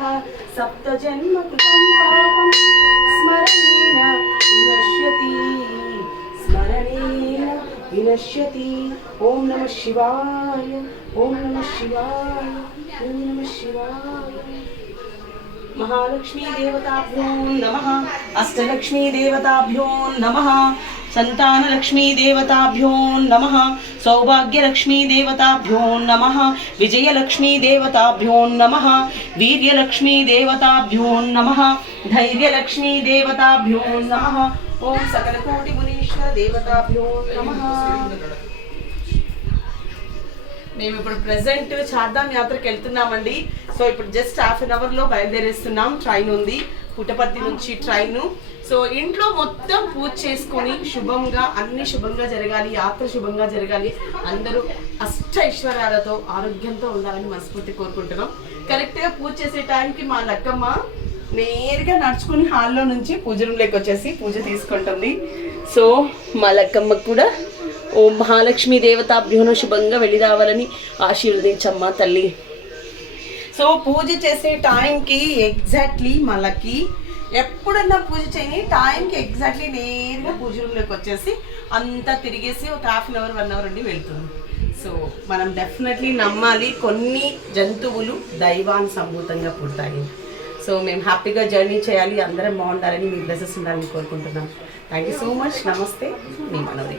यः सप्तजन्मकृतं पापं स्मरणेन विनश्यति स्मरणेन विनश्यति। ॐ नमः शिवाय ॐ नमः शिवाय ॐ नमः शिवाय। महालक्ष्मी देवताभ्यो नमः। अष्टलक्ष्मी देवताभ्यो नमः। संतानलक्ष्मी देवताभ्यो नमः। सौभाग्यलक्ष्मी देवताभ्यो नमः। विजयलक्ष्मी देवताभ्यो नमः। वीर्यलक्ष्मी देवताभ्यो नमः। धैर्यलक्ष्मी देवताभ्यो नमः। ओम सकलकोटि मुनीश्वर देवताभ्यो नमः। మేము ఇప్పుడు ప్రెజెంట్ చార్ధామ్ యాత్రకి వెళ్తున్నామండి. సో ఇప్పుడు జస్ట్ హాఫ్ అన్ అవర్లో బయలుదేరేస్తున్నాం. ట్రైన్ ఉంది పుట్టపర్తి నుంచి ట్రైన్. సో ఇంట్లో మొత్తం పూజ చేసుకొని శుభంగా అన్ని శుభంగా జరగాలి, యాత్ర శుభంగా జరగాలి, అందరూ అష్ట ఐశ్వర్యాలతో ఆరోగ్యంతో ఉండాలని మనస్ఫూర్తి కోరుకుంటున్నాం. కరెక్ట్గా పూజ చేసే టైంకి మా లక్కమ్మ నేరుగా నడుచుకుని హాల్లో నుంచి పూజ రూమ్లోకి వచ్చేసి పూజ తీసుకుంటుంది. సో మా లక్కమ్మకు కూడా ఓ మహాలక్ష్మి దేవతాభ్యోన శుభంగా వెళ్ళి రావాలని ఆశీర్వదించమ్మా తల్లి. సో పూజ చేసే టైంకి ఎగ్జాక్ట్లీ మళ్ళీ ఎప్పుడన్నా పూజ చేయని టైంకి ఎగ్జాక్ట్లీ నేరుగా పూజ రూమ్లోకి వచ్చేసి అంతా తిరిగేసి ఒక హాఫ్ అన్ అవర్ 1 అవర్ అండి వెళ్తుంది. సో మనం డెఫినెట్లీ నమ్మాలి, కొన్ని జంతువులు దైవాన్ని సంభూతంగా పుడతాయి. సో మేము హ్యాపీగా జర్నీ చేయాలి, అందరం బాగుండాలని మీ బ్లెసెస్ ఉండాలని కోరుకుంటున్నాం. Thank you so much. నమస్తే, మీ మనవరి.